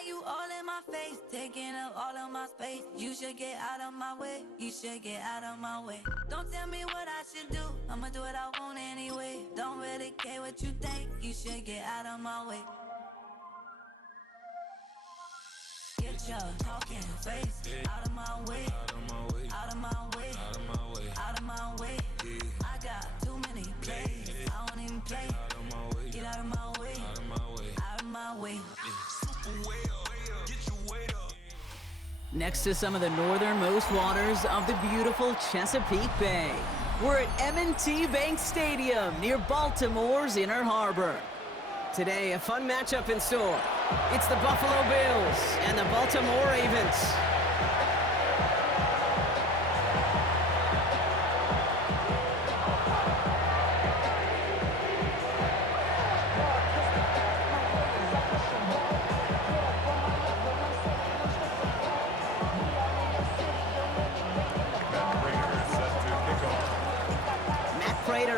Why you all in my face, taking up all of my space? You should get out of my way, you should get out of my way. Don't tell me what I should do, I'ma do what I want anyway. Don't really care what you think, you should get out of my way. Get your talking face out of my way, out of my way, out of my way, out of my way, out of my way. I got too many plays, I don't even play. Out of my way, get out of my way, out of my way, out of my way. Next to some of the northernmost waters of the beautiful Chesapeake Bay, we're at M&T Bank Stadium near Baltimore's Inner Harbor. Today, a fun matchup in store. It's the Buffalo Bills and the Baltimore Ravens.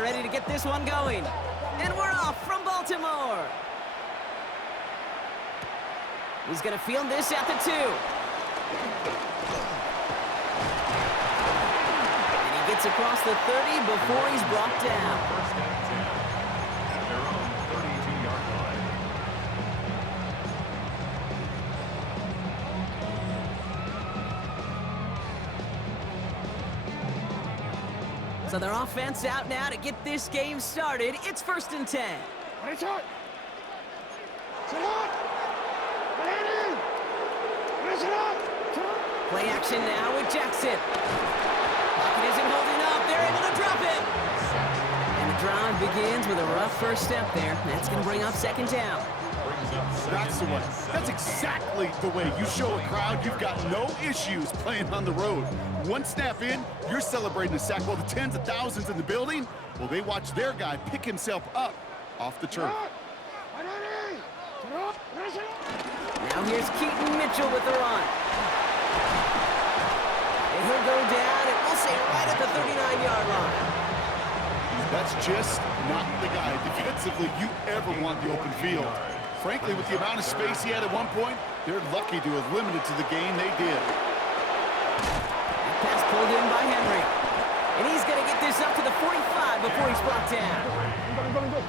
Ready to get this one going. And we're off from Baltimore. He's going to field this at the 2. And he gets across the 30 before he's brought down. First and 10 at their own 32-yard line. So their offense out now to get this game started. It's 1st and 10. Play action now with Jackson. Pocket isn't holding up. They're able to drop it. And the drive begins with a rough first step there. That's going to bring up 2nd down. That's the way. That's exactly the way you show a crowd you've got no issues playing on the road. One snap in, you're celebrating a sack while the tens of thousands in the building, well, they watch their guy pick himself up off the turf. Now here's Keaton Mitchell with the run. And he'll go down, and we'll say right at the 39-yard line. That's just not the guy defensively you ever want the open field. Frankly, with the amount of space he had at one point, they're lucky to have limited to the game they did. Pass pulled in by Henry. And he's going to get this up to the 45 before he's brought down.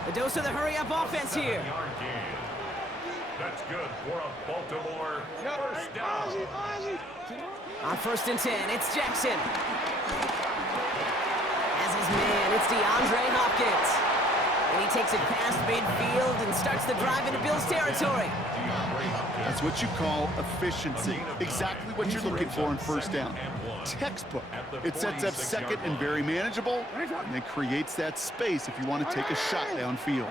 The dose of the hurry-up offense here. That's good for a Baltimore first down. On 1st and 10, it's Jackson. As his man, it's DeAndre Hopkins. And he takes it past midfield and starts the drive into Bills territory. That's what you call efficiency. Exactly what you're looking for in 1st down. Textbook. It sets up 2nd and very manageable, and it creates that space if you want to take a shot downfield.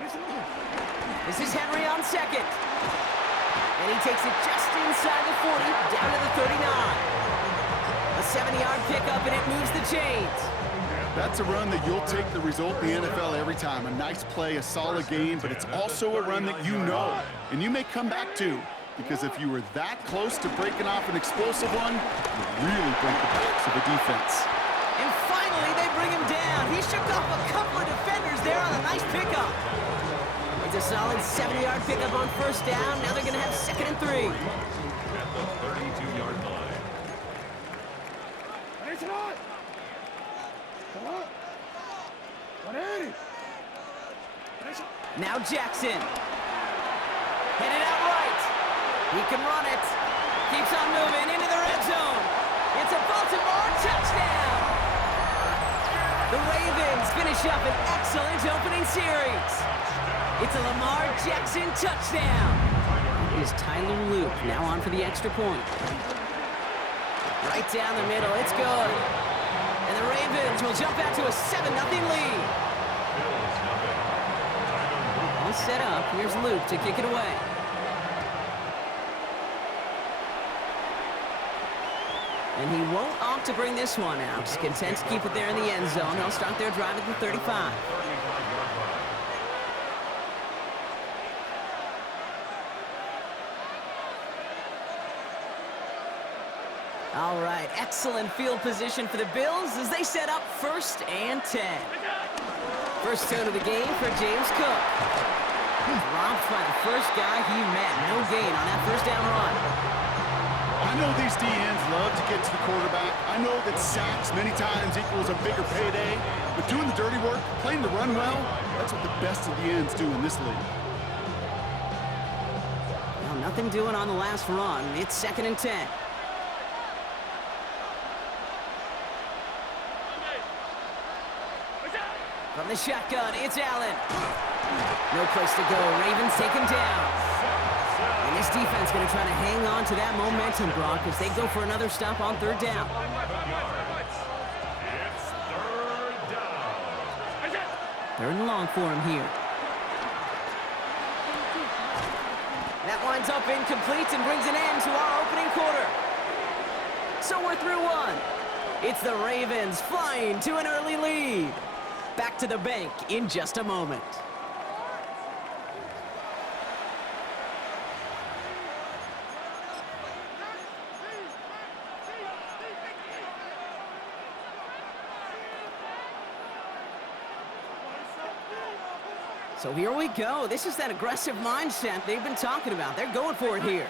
This is Henry on 2nd. And he takes it just inside the 40, down to the 39. A 70-yard pickup, and it moves the chains. That's a run that you'll take the result in the NFL every time. A nice play, a solid game, but it's also a run that you know, and you may come back to, because if you were that close to breaking off an explosive one, you really break the backs of the defense. And finally, they bring him down. He shook off a couple of defenders there on a nice pickup. It's a solid 70-yard pickup on 1st down. Now they're going to have 2nd and 3. At the 32-yard line. Now Jackson. Headed out right. He can run it. Keeps on moving into the red zone. It's a Baltimore touchdown. The Ravens finish up an excellent opening series. It's a Lamar Jackson touchdown. Here's Tyler Luke now on for the extra point. Right down the middle. It's good. And the Ravens will jump out to a 7-0 lead. All set up. Here's Luke to kick it away. And he won't opt to bring this one out. He's content to keep it there in the end zone. They'll start their drive at the 35. All right, excellent field position for the Bills as they set up 1st and 10. First down of the game for James Cook. Dropped by the first guy he met. No gain on that first down run. I know these DNs love to get to the quarterback. I know that sacks many times equals a bigger payday. But doing the dirty work, playing the run well, that's what the best of the ends do in this league. Well, nothing doing on the last run. It's 2nd and 10. From the shotgun, it's Allen. No place to go. Ravens take him down. And this defense going to try to hang on to that momentum, Brock, as they go for another stop on 3rd down. It's 3rd down. 3rd and long for him here. That winds up incomplete and brings an end to our opening quarter. So we're through one. It's the Ravens flying to an early lead. Back to the bank in just a moment. So here we go. This is that aggressive mindset they've been talking about. They're going for it here.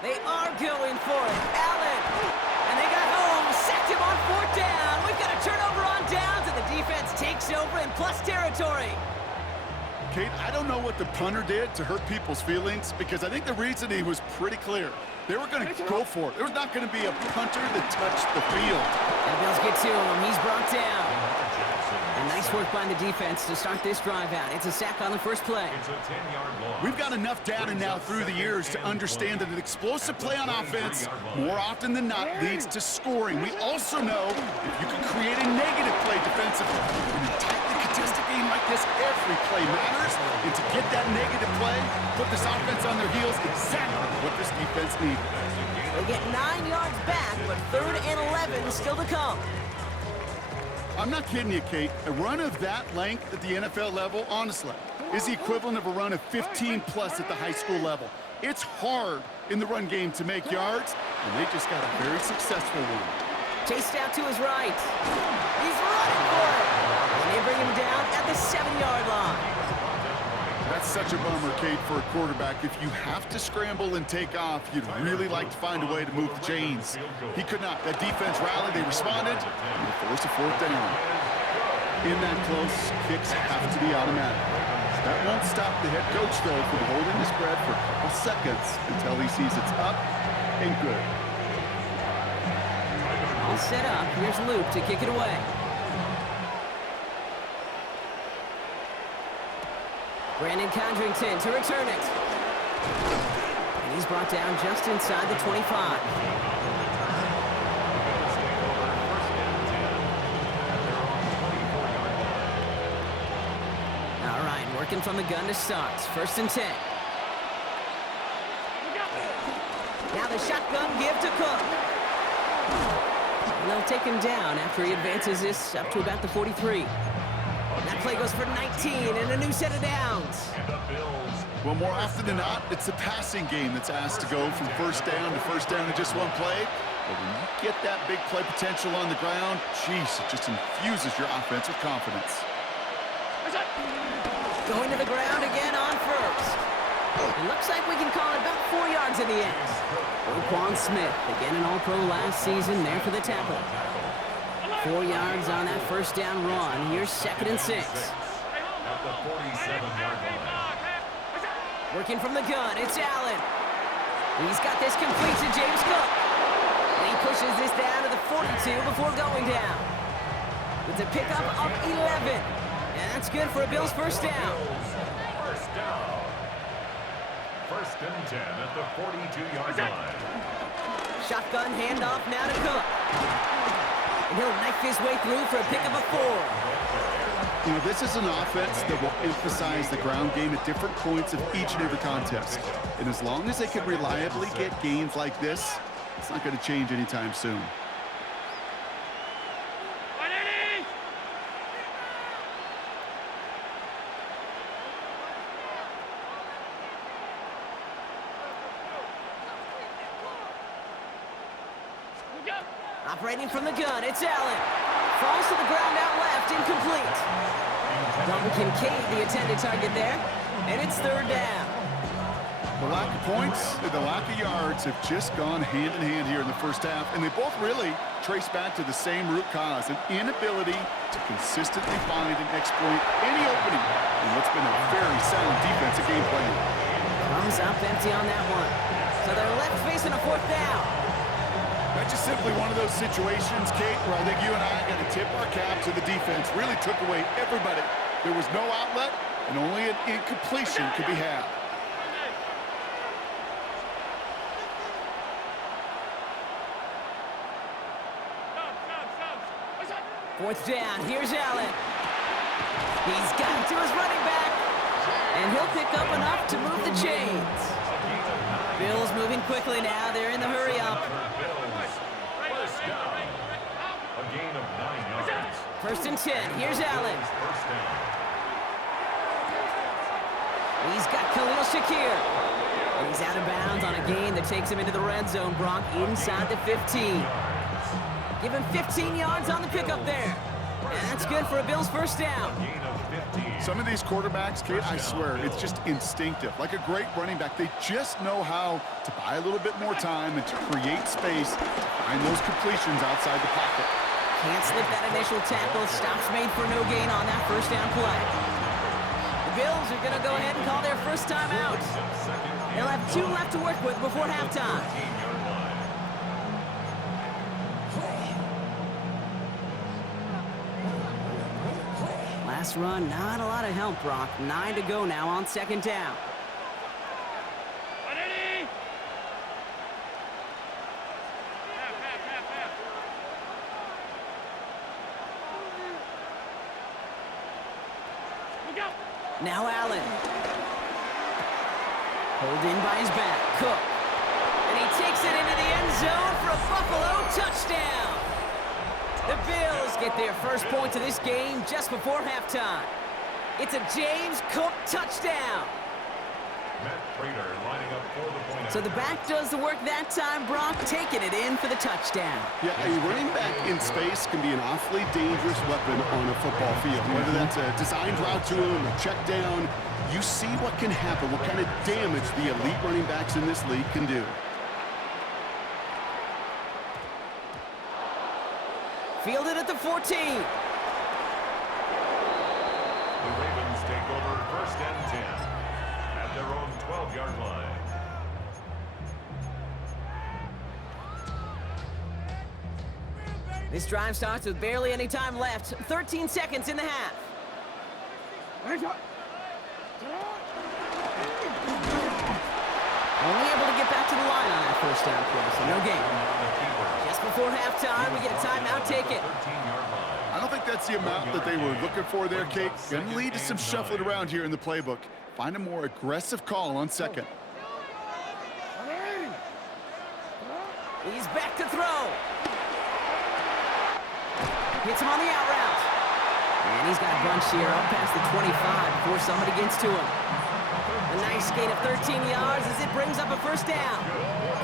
They are going for it. Allen. And they got home. Sacked him on 4th down. We've got a turnover on downs, and the defense takes over in plus territory. Kate, I don't know what the punter did to hurt people's feelings because I think the reasoning was pretty clear. They were going to go for it. There was not going to be a punter that touched the field. And Bills get to him. He's brought down. And nice work by the defense to start this drive out. It's a sack on the first play. It's a 10-yard loss. We've got enough data now through the years to understand that an explosive play on offense more often than not leads to scoring. We also know if you can create a negative play defensively in a tightly contested game like this, every play matters. And to get that negative play, put this offense on their heels, exactly what this defense needs. They get 9 yards back, but 3rd and 11 still to come. I'm not kidding you, Kate. A run of that length at the NFL level, honestly, is the equivalent of a run of 15-plus at the high school level. It's hard in the run game to make yards, and they just got a very successful one. Chased out to his right. He's running for it. And they bring him down at the 7-yard line. That's such a bummer, Kate, for a quarterback. If you have to scramble and take off, you'd really like to find a way to move the chains. He could not. That defense rallied, they responded, and they forced a 4th down. In that close, kicks have to be automatic. That won't stop the head coach, though, from holding his breath for a couple seconds until he sees it's up and good. All set up. Here's Luke to kick it away. Brandon Condrington to return it. And he's brought down just inside the 25. All right, working from the gun to start. 1st and 10. Now the shotgun give to Cook. And they'll take him down after he advances this up to about the 43. That play goes for 19 and a new set of downs. Well, more often than not, it's the passing game that's asked to go from 1st down to 1st down in just one play. But when you get that big play potential on the ground, geez, it just infuses your offense with confidence. Going to the ground again on 1st. It looks like we can call it about 4 yards in the end. Roquan Smith, again an All-Pro last season, there for the tackle. 4 yards on that 1st down run. Here's 2nd and 6. At the 47-yard line. Working from the gun, it's Allen. He's got this complete to James Cook. And he pushes this down to the 42 before going down. It's a pickup of 11. And that's good for a Bills 1st down. 1st down. 1st and 10 at the 42-yard line. Shotgun handoff now to Cook. And he'll knife his way through for a pickup of 4. You know, this is an offense that will emphasize the ground game at different points of each and every contest. And as long as they can reliably get gains like this, it's not going to change anytime soon. Operating from the gun, it's Allen. Falls to the ground out left, incomplete. Dalton Kincaid, the intended target there, and it's third down. The lack of points and the lack of yards have just gone hand in hand here in the first half, and they both really trace back to the same root cause, an inability to consistently find and exploit any opening in what's been a very sound defensive game plan. Comes up empty on that one. So they're left facing a fourth down. That's just simply one of those situations, Kate, where I think you and I got to tip our cap to the defense. Really took away everybody. There was no outlet, and only an incompletion could be had. Fourth down, here's Allen. He's got to his running back, and he'll pick up enough to move the chains. Bills moving quickly now. They're in the hurry up. First down. A gain of 9 yards. First and 10, here's Allen. First down. He's got Khalil Shakir. And he's out of bounds on a gain that takes him into the red zone. Gronk inside the 15. Give him 15 yards on the pickup there. And that's good for a Bills first down. Gain of 15. Some of these quarterbacks, Kate, I swear, it's just instinctive. Like a great running back, they just know how to buy a little bit more time and to create space to find those completions outside the pocket. Can't slip that initial tackle. Stops made for no gain on that first down play. The Bills are going to go ahead and call their first time out. They'll have 2 left to work with before halftime. Last run, not a lot of help, Brock. 9 to go now on second down. Now Allen. Pulled in by his back. Cook. And he takes it into the end zone for a Buffalo touchdown. The Bills get their first points of this game just before halftime. It's a James Cook touchdown. Matt Prater lining up for the point. So the back does the work that time, Brock, taking it in for the touchdown. Yeah, a running back in space can be an awfully dangerous weapon on a football field. Whether that's a designed route to him, a check down, you see what can happen, what kind of damage the elite running backs in this league can do. Fielded at the 14. The Ravens take over first and 10 at their own 12-yard line. This drive starts with barely any time left. 13 seconds in the half. Only able to get back to the line on that first down play, so no gain. Just before halftime, we get a timeout. Take it. I don't think that's the amount that they were looking for there, Kate. Going to lead to some shuffling around here in the playbook. Find a more aggressive call on second. He's back to throw. Hits him on the out route. And he's got a bunch here up past the 25 before somebody gets to him. A nice gain of 13 yards as it brings up a first down.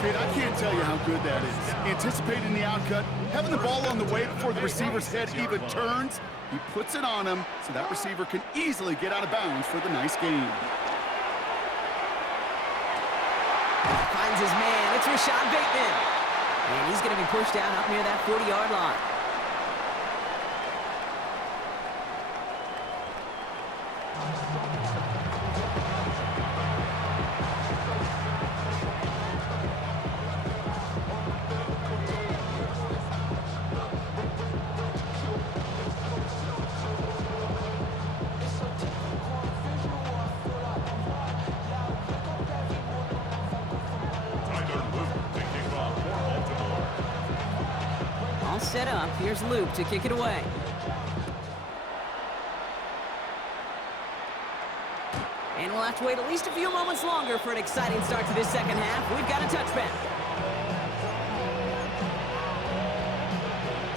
Kate, I can't tell you how good that is. Anticipating the outcut, having the ball on the way before the receiver's head even turns. He puts it on him so that receiver can easily get out of bounds for the nice gain. Finds his man. It's Rashad Bateman. And he's going to be pushed out up near that 40-yard line. All set up. Here's Luke to kick it away. And we'll have to wait at least a few moments longer for an exciting start to this second half. We've got a touchback.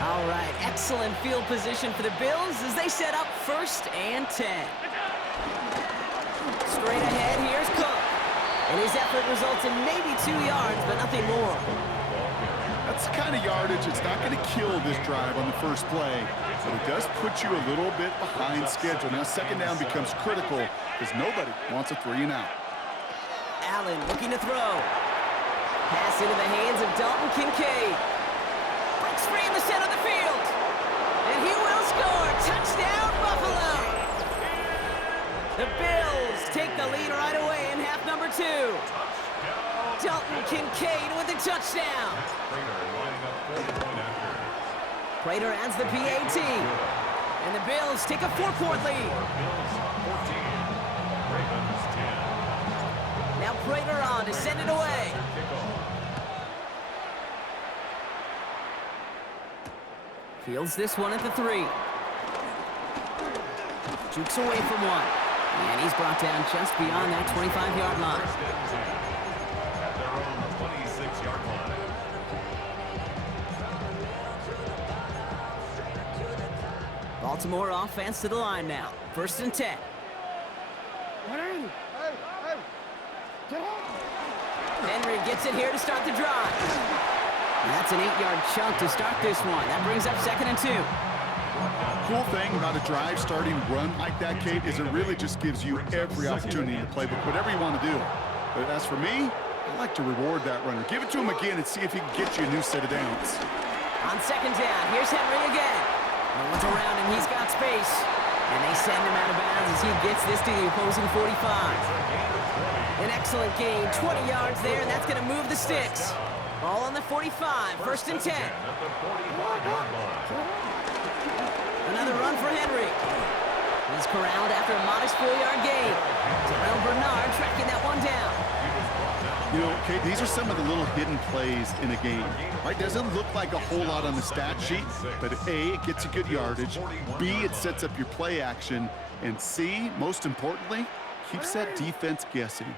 All right, excellent field position for the Bills as they set up first and 10. Straight ahead, here's Cook. And his effort results in maybe 2 yards, but nothing more. That's That's the kind of yardage that's not going to kill this drive on the first play, but it does put you a little bit behind schedule. Now second down becomes critical because nobody wants a 3-and-out. Allen looking to throw. Pass into the hands of Dalton Kincaid. Breaks free in the center of the field. And he will score. Touchdown, Buffalo. The Bills take the lead right away in half number 2. Dalton Kincaid with a touchdown. Prater adds the PAT. And the Bills take a 4-point lead. Now Prater on to send it away. Fields this one at the 3. Jukes away from one. And he's brought down just beyond that 25-yard line. At their own 26-yard line. Baltimore offense to the line now. 1st and 10. Henry gets it here to start the drive. And that's an 8-yard chunk to start this one. That brings up 2nd and 2. Cool thing about a drive starting run like that, Kate, is it really just gives you every opportunity in the playbook, whatever you want to do. But as for me, I like to reward that runner. Give it to him again and see if he can get you a new set of downs. On 2nd down, here's Henry again. No one's around him, he's got space. And they send him out of bounds as he gets this to the opposing 45. An excellent gain, 20 yards there, and that's going to move the sticks. Ball on the 45, 1st and 10. Another run for Henry. He's corralled after a modest 4-yard gain. Terrell Bernard tracking that one down. You know, Kate, these are some of the little hidden plays in a game. Right? Doesn't look like a whole lot on the stat sheet, but A, it gets you good yardage. B, it sets up your play action. And C, most importantly, keeps that defense guessing.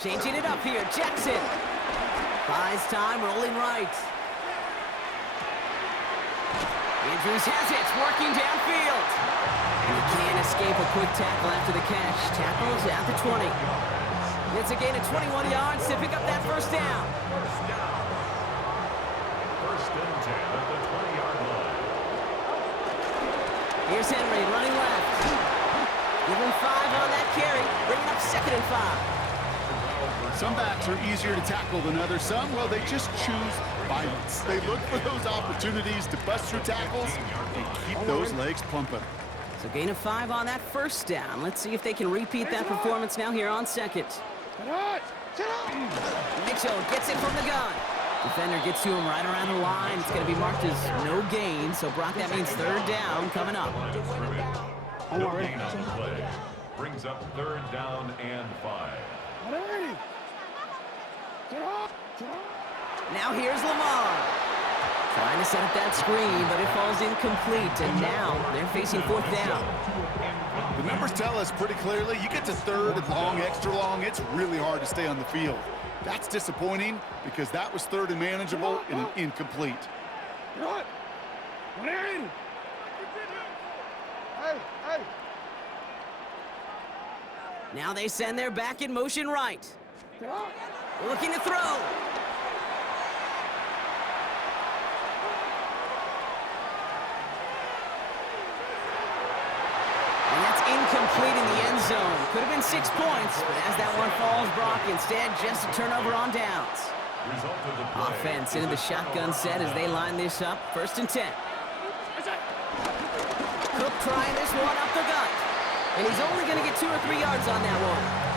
Changing it up here, Jackson. Buys time, rolling right. Andrews has it, working downfield. And he can't escape a quick tackle after the catch. Tackles at the 20. It's a gain of 21 yards to pick up that 1st down. 1st and 10 at the 20-yard line. Here's Henry running left. Give him 5 on that carry, bringing up 2nd and 5. Some backs are easier to tackle than others. Some, well, they just choose violence. They look for those opportunities to bust through tackles and keep those legs pumping. So gain of 5 on that 1st down. Let's see if they can repeat that performance now here on 2nd. Mitchell gets it from the gun. Defender gets to him right around the line. It's going to be marked as no gain. So, Brock, that means 3rd down coming up. No gain on the play. Brings up 3rd down and 5. Now here's Lamar. Trying to set up that screen, but it falls incomplete. And now they're facing 4th down. The numbers tell us pretty clearly, you get to 3rd and long, extra long, it's really hard to stay on the field. That's disappointing because that was 3rd and manageable and an incomplete. Now they send their back in motion right. Looking to throw. And that's incomplete in the end zone. Could have been 6 points, but as that one falls, Brock, instead just a turnover on downs. Offense into the shotgun set as they line this up. 1st and 10. Cook trying this one up the gut. And he's only going to get 2 or 3 yards on that one.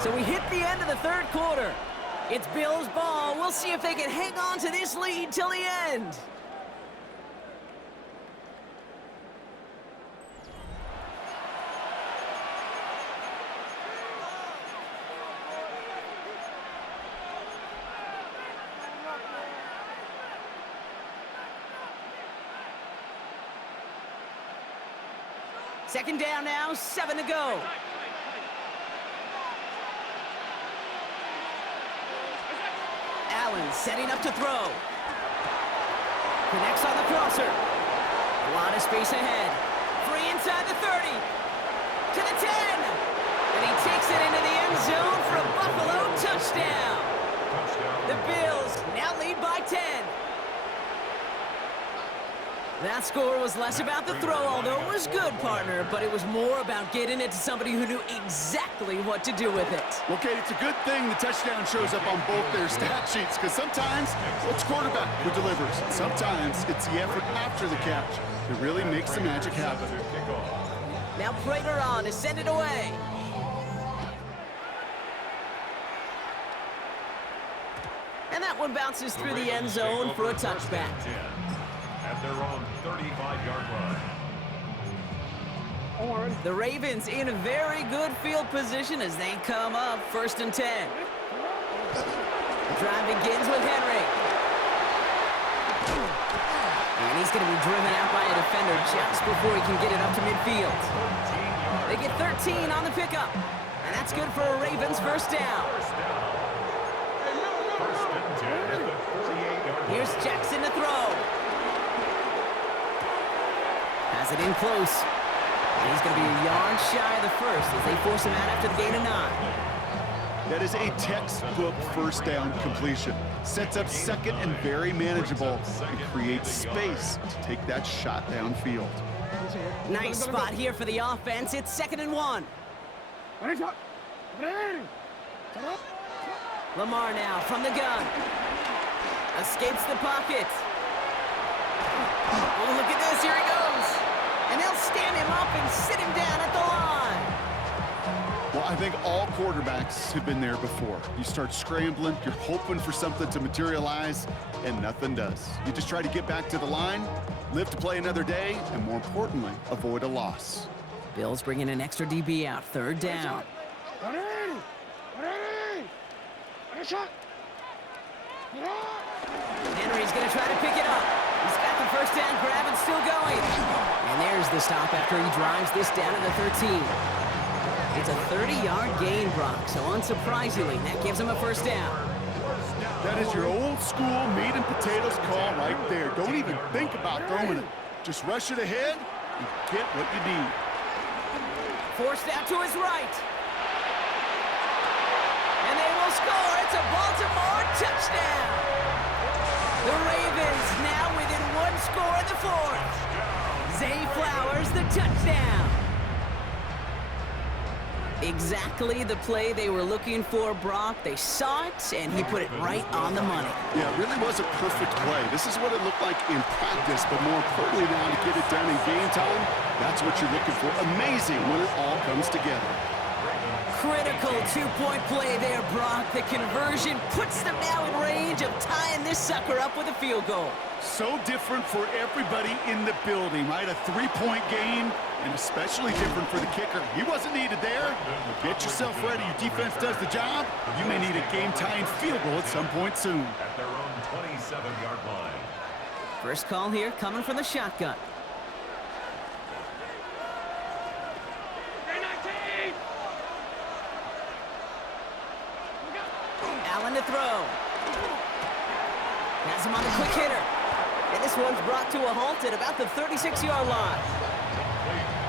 So we hit the end of the 3rd quarter. It's Bills ball. We'll see if they can hang on to this lead till the end. Second down now, 7 to go. Allen setting up to throw. Connects on the crosser. A lot of space ahead. Free inside the 30. to the 10. And he takes it into the end zone for a Buffalo touchdown. The Bills now lead by 10. That score was less about the throw, although it was good, partner, but it was more about getting it to somebody who knew exactly what to do with it. Well, Kate, it's a good thing the touchdown shows up on both their stat sheets, because sometimes it's quarterback who delivers. Sometimes it's the effort after the catch that really makes the magic happen. Now Prater on to send it away. And that one bounces through the end zone for a touchback. At their own 35-yard line. The Ravens in a very good field position as they come up 1st and 10. The drive begins with Henry. And he's going to be driven out by a defender just before he can get it up to midfield. They get 13 on the pickup. And that's good for a Ravens first down. Here's Jackson to throw. Has it in close. And he's going to be a yard shy of the first as they force him out after the gain of 9. That is a textbook first down completion. Sets up second and very manageable and creates space to take that shot downfield. Nice spot here for the offense. It's 2nd and 1. Lamar now from the gun. Escapes the pocket. Oh, look at this. Here he goes. And they'll stand him up and sit him down at the line. Well, I think all quarterbacks have been there before. You start scrambling, you're hoping for something to materialize, and nothing does. You just try to get back to the line, live to play another day, and more importantly, avoid a loss. Bills bringing an extra DB out. 3rd down. Henry's going to try to pick it up. He's got the first down grab and still going. And there's the stop after he drives this down to the 13. It's a 30-yard gain, Brock, so unsurprisingly, that gives him a first down. That is your old school meat and potatoes call right there. Don't even think about throwing it. Just rush it ahead and get what you need. Forced out to his right. And they will score. It's a Baltimore touchdown. The Ravens now within 1 score in the 4th. Zay Flowers, the touchdown. Exactly the play they were looking for, Brock. They saw it, and he put it right on the money. Yeah, it really was a perfect play. This is what it looked like in practice, but more importantly now to get it done in game time, that's what you're looking for. Amazing when it all comes together. Critical 2-point play there, Brock. The conversion puts them now in range of tying this sucker up with a field goal. So different for everybody in the building, right? A 3-point gain, and especially different for the kicker. He wasn't needed there. Get yourself ready. Your defense does the job. You may need a game-tying field goal at some point soon. At their own 27-yard line. First call here coming from the shotgun. Allen to throw. Has him on the quick hitter. And this one's brought to a halt at about the 36-yard line.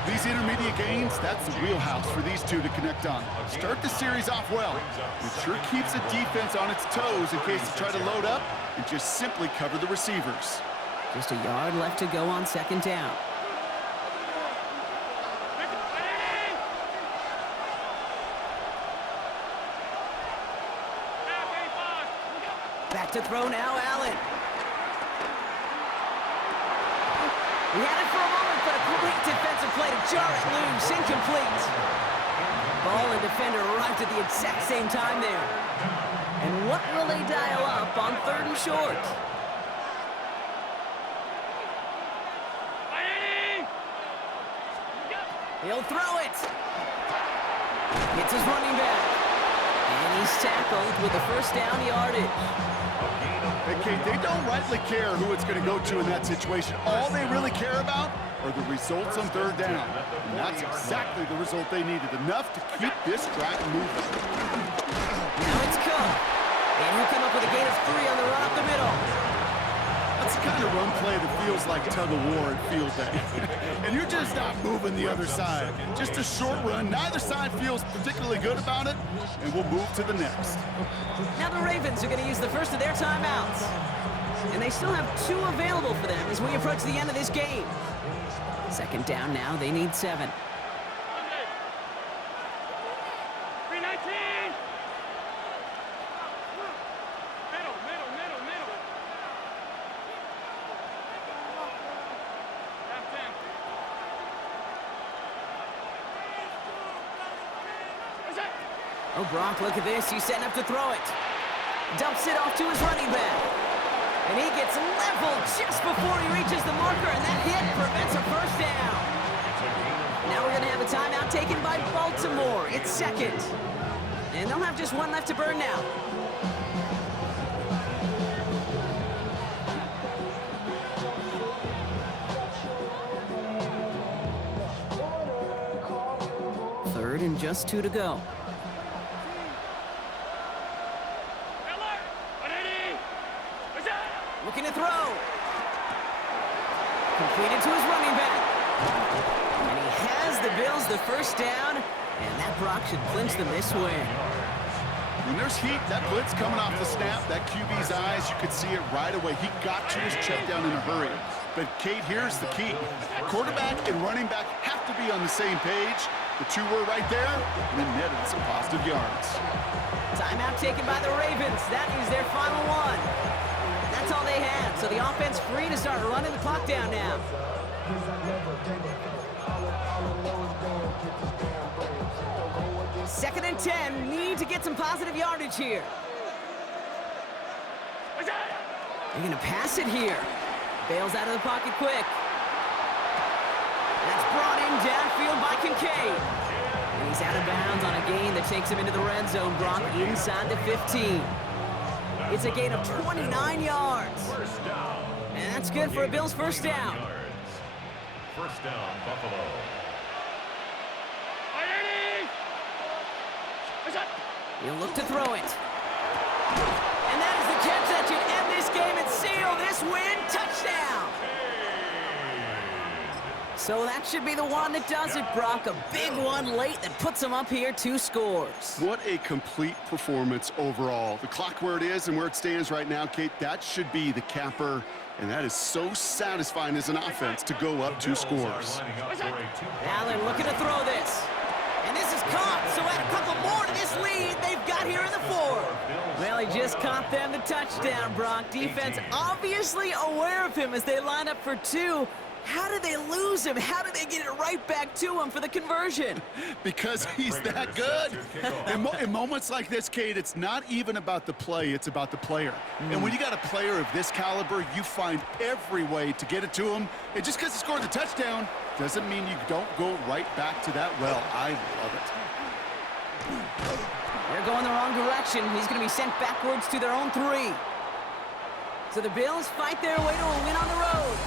These intermediate gains, that's the wheelhouse for these two to connect on. Start the series off well. It sure keeps the defense on its toes in case they try to load up and just simply cover the receivers. Just a yard left to go on 2nd down. Back to throw now, Allen. He had it for a moment, but a great defensive play to jar it loose. Incomplete. Ball and defender arrived at the exact same time there. And what will they dial up on 3rd and short? He'll throw it. Hits his running back. And he's tackled with the first down yardage. Hey, Kate, they don't rightly care who it's going to go to in that situation. All they really care about are the results on 3rd down. And that's exactly the result they needed. Enough to keep this drive moving. Now it's Cook. And he'll come up with a gain of 3 on the run up the middle. A That's the kind of run play that feels like tug-of-war at field day. And you're just not moving the other side. Just a short run. Neither side feels particularly good about it, and we'll move to the next. Now the Ravens are going to use the first of their timeouts. And they still have 2 available for them as we approach the end of this game. Second down now, they need 7. Oh, Brock, look at this. He's setting up to throw it. Dumps it off to his running back. And he gets leveled just before he reaches the marker, and that hit prevents a first down. Now we're going to have a timeout taken by Baltimore. It's second. And they'll have just 1 left to burn now. Third and just 2 to go. Looking to throw. Completed to his running back. And he has the Bills the first down, and that Brock should clinch them this win. When there's heat, that blitz coming off the snap, that QB's eyes, you could see it right away. He got to his check down in a hurry. But, Kate, here's the key. Quarterback and running back have to be on the same page. The 2 were right there, and then netted some positive yards. Timeout taken by the Ravens. That is their final one. That's all they had, so the offense free to start running the clock down now. Second and 10, need to get some positive yardage here. They're going to pass it here. Bails out of the pocket quick. That's brought in downfield by Kincaid. And he's out of bounds on a gain that takes him into the red zone, Brock, inside the 15. It's a gain of 29 yards. And that's good for a Bills first down. First down, Buffalo. He'll look to throw it. And that is the catch that should end this game and seal this win. Touchdown. So that should be the one that does it, Brock. A big one late that puts them up here 2 scores. What a complete performance overall. The clock where it is and where it stands right now, Kate, that should be the capper. And that is so satisfying as an offense to go up 2 scores. Allen looking to throw this. And this is caught, so add a couple more to this lead they've got here in the 4th. Well, he just caught them the touchdown, Brock. Defense obviously aware of him as they line up for 2. How did they lose him? How did they get it right back to him for the conversion? Because he's that good. In moments like this, Kate, it's not even about the play, it's about the player. And when you got a player of this caliber, you find every way to get it to him. And just because he scored the touchdown doesn't mean you don't go right back to that well. I love it. They're going the wrong direction. He's going to be sent backwards to their own 3. So the Bills fight their way to a win on the road.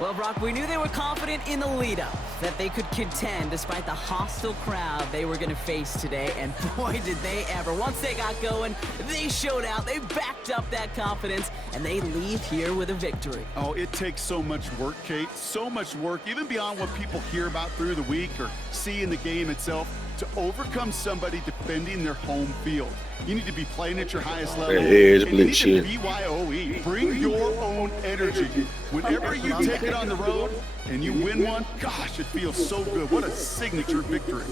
Well, Brock, we knew they were confident in the lead-up, that they could contend despite the hostile crowd they were going to face today, and boy, did they ever. Once they got going, they showed out, they backed up that confidence, and they leave here with a victory. Oh, it takes so much work, Kate, so much work, even beyond what people hear about through the week or see in the game itself, to overcome somebody defending their home field. You need to be playing at your highest level. And you need to BYOE. Bring your own energy. Whenever you take it on the road and you win one, gosh, it feels so good. What a signature victory.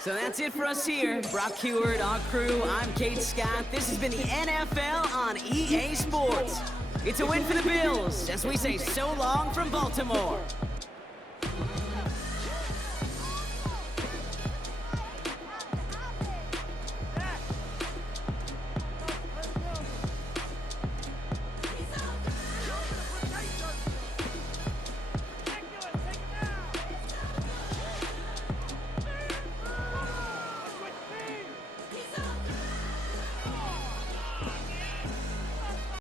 So that's it for us here. Brock Heward, our crew, I'm Kate Scott. This has been the NFL on EA Sports. It's a win for the Bills as we say so long from Baltimore.